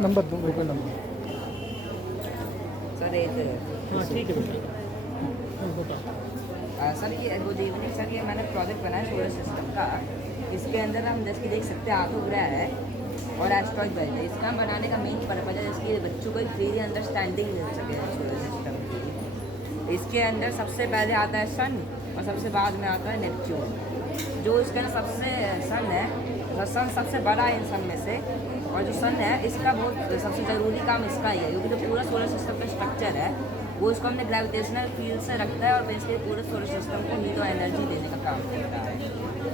Number दो Google number. Sir एक हाँ ठीक है बेटा बताओ। सर ये गुड इवनिंग सर, ये मैंने प्रोजेक्ट बनाया सोलर सिस्टम का। इसके अंदर हम जैसे कि देख सकते हैं आर्थो ग्रह है और एस्ट्रॉइड बेल्ट है। इसका बनाने का मेन पर्पज है जिसकी बच्चों को एक क्लियर अंडरस्टैंडिंग मिल सके सोलर सिस्टम की। इसके अंदर सबसे पहले आता है सन और सबसे बाद में आता है नेपच्यून। जो इसके अंदर सबसे सन है, सन सबसे बड़ा है इन सब में से। और जो सन है इसका बहुत सबसे ज़रूरी काम इसका ही है, क्योंकि जो पूरा सोलर सिस्टम का स्ट्रक्चर है वो इसको हमने ग्रेविटेशनल फील्ड से रखता है और बेसिकली पूरे सोलर सिस्टम को हीट और एनर्जी देने का काम करता है।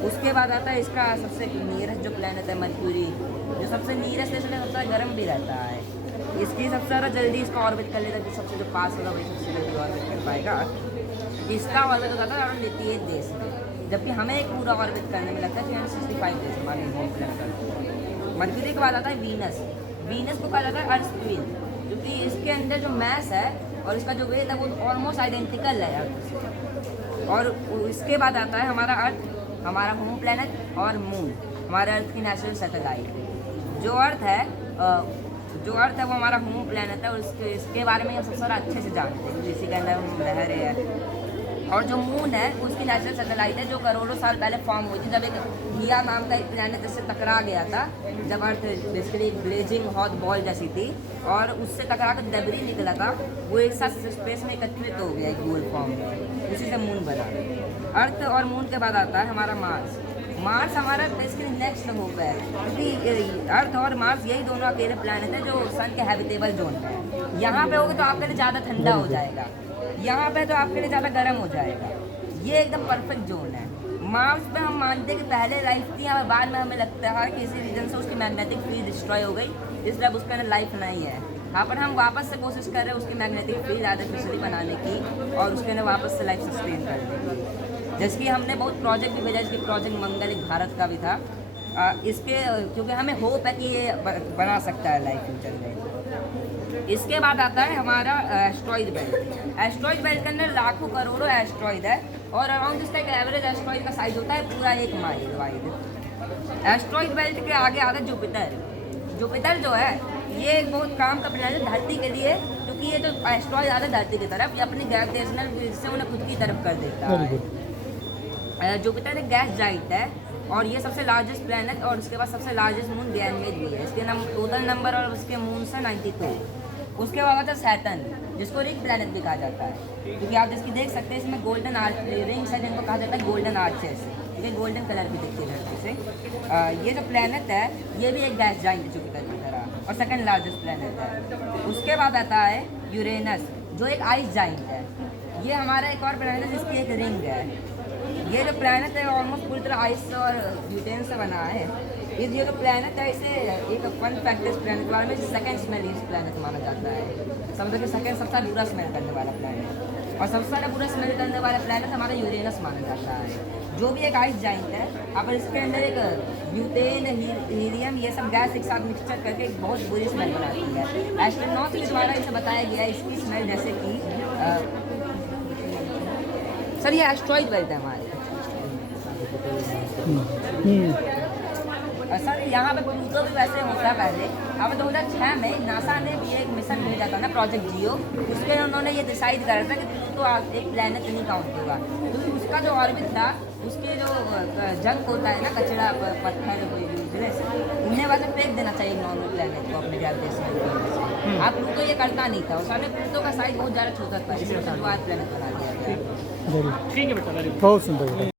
उसके बाद आता है इसका सबसे नियरेस्ट जो प्लैनेट है मर्क्यूरी, जो सबसे नियरेस्ट है इसलिए सबसे गर्म भी रहता है। इसकी सबसे ज़्यादा जल्दी इसका ऑर्बिट कर लेता है, सबसे जो पास होगा वही सबसे जल्दी ऑर्बिट कर पाएगा। इसका ऑर्बिट होता था अराउंड 88 डेज में, जबकि हमें एक पूरा ऑर्बिट करने में लगता है 365 डेज हमारे होम प्लैनेट। मर्क्यूरी के बाद आता है वीनस। वीनस को कहा जाता है अर्थ ट्विन, क्योंकि इसके अंदर जो मैस है और इसका जो वेट है वो ऑलमोस्ट आइडेंटिकल है अर्थ से। और इसके बाद आता है हमारा अर्थ, हमारा होम प्लैनेट और मून, हमारे अर्थ की नेचुरल सैटेलाइट। जो अर्थ है वो हमारा होम प्लैनेट है और इसके बारे में हम सबसे ज़्यादा अच्छे से जानते हैं, इसी के अंदर हम रह रहे हैं। और जो मून है उसकी नेचुरल सैटेलाइट है, जो करोड़ों साल पहले फॉर्म हुई थी, जब एक हिया नाम का एक प्लैनेट जिससे टकरा गया था, जब अर्थ बेसिकली ब्लेजिंग हॉट बॉल जैसी थी और उससे टकरा कर डेब्री निकला था, वो एक साथ स्पेस में एकत्रित हो गया एक गोल फॉर्म में, उसी से मून बना। अर्थ और मून के बाद आता है हमारा मार्स। मार्स हमारा बेसिकली नेक्स्ट होप है, क्योंकि अर्थ और मार्स यही दोनों अकेले प्लैनेट है जो सन के हैबिटेबल जोन पे है। यहाँ पे होगा तो आपके लिए ज़्यादा ठंडा हो जाएगा, यहाँ पे तो आपके लिए ज़्यादा गर्म हो जाएगा। ये एकदम परफेक्ट जोन है। मार्स पे हम मानते हैं कि पहले लाइफ थी और बाद में हमें लगता है कि किसी रीजन से उसकी मैग्नेटिक फील्ड डिस्ट्रॉय हो गई, इसलिए अब उसके अंदर लाइफ नहीं है। यहाँ पर हम वापस से कोशिश कर रहे हैं उसकी मैग्नेटिक फील्ड आर्टिफिशियली बनाने की और उसके अंदर वापस से लाइफ सस्टेन करने की। जैसे कि हमने बहुत प्रोजेक्ट भी भेजा, इसकी प्रोजेक्ट मंगल एक भारत का भी था। इसके क्योंकि हमें होप है कि ये बना सकता है लाइफ फ्यूचर में। इसके बाद आता है हमारा एस्ट्रॉइड बेल्ट। एस्ट्रॉइड बेल्ट के अंदर लाखों करोड़ों एस्ट्रॉइड है और अराउंड इसका एक एवरेज एस्ट्रॉइड का साइज होता है पूरा 1 माइल वाइड। एस्ट्रॉइड बेल्ट के आगे आता है जुपिटर। जुपिटर जो है ये एक बहुत काम का प्लैनेट है धरती के लिए, क्योंकि ये जो एस्ट्रॉइड आता है धरती की तरफ, ये अपनी ग्रेविटेशनल फील्ड से उन्हें खुद की तरफ कर देता है। जुपिटर एक गैस जाइंट है और ये सबसे लार्जेस्ट प्लैनेट और उसके बाद सबसे लार्जेस्ट मून गैनमेड भी है। इसके नाम टोटल नंबर और उसके मून से 92। उसके बाद आता है सैटर्न, जिसको रिंग प्लैनेट भी कहा जाता है, क्योंकि आप जिसकी देख सकते हैं इसमें गोल्डन आर्च रिंग्स है जिनको कहा जाता है गोल्डन आर्चेस, ये गोल्डन कलर की दिखती है धरती से। ये जो प्लैनेट है ये भी एक गैस जाइंट है जुपिटर की तरह और सेकंड लार्जेस्ट प्लैनेट है। उसके बाद आता है यूरेनस, जो एक आइस जाइंट है। ये हमारा एक और प्लैनेट है जिसकी एक रिंग है। ये जो प्लैनेट है ऑलमोस्ट पूरी तरह आइस और ब्यूटेन से बना है। ये जो प्लैनेट है इसे एक फन फैक्ट इस प्लैनेट के बारे में सेकंड स्मेलिंग प्लैनेट माना जाता है। समझो कि सेकंड सबसे बुरा स्मेल करने वाला प्लैनेट और सबसे ज़्यादा बुरा स्मेल करने वाला प्लैनेट हमारा यूरेनस माना जाता है, जो भी एक आइस जाइंट है। अब इसके अंदर एक ब्यूटेन हीलियम ये सब गैस एक साथ मिक्सचर करके एक बहुत बुरी स्मेल बनाती है। एस्ट्रोनॉट्स के द्वारा इसे बताया गया है इसकी स्मेल जैसे कि सर ये एस्ट्रॉइड बेल्ट है हमारे। सर यहाँ पे प्लूटो भी वैसे होता है पहले। अब 2006 में नासा ने भी एक मिशन भेजा था ना, प्रोजेक्ट जियो, उसमें उन्होंने ये डिसाइड करा था कि प्लूटो एक प्लैनेट नहीं काउंट होगा, क्योंकि उसका जो ऑर्बिट था उसके जो जंक होता है ना, कचरा पत्थर उन्हें वैसे फेंक देना चाहिए नॉर्मल प्लैनेट को अपने ग्रेविटेशनल फील्ड से। अब प्लूटो ये करता नहीं था, उसने प्लूटो का साइज बहुत ज़्यादा छोटा था, इसलिए प्लैनेट बना दिया गया। ठीक है बेटा, बहुत सुंदर।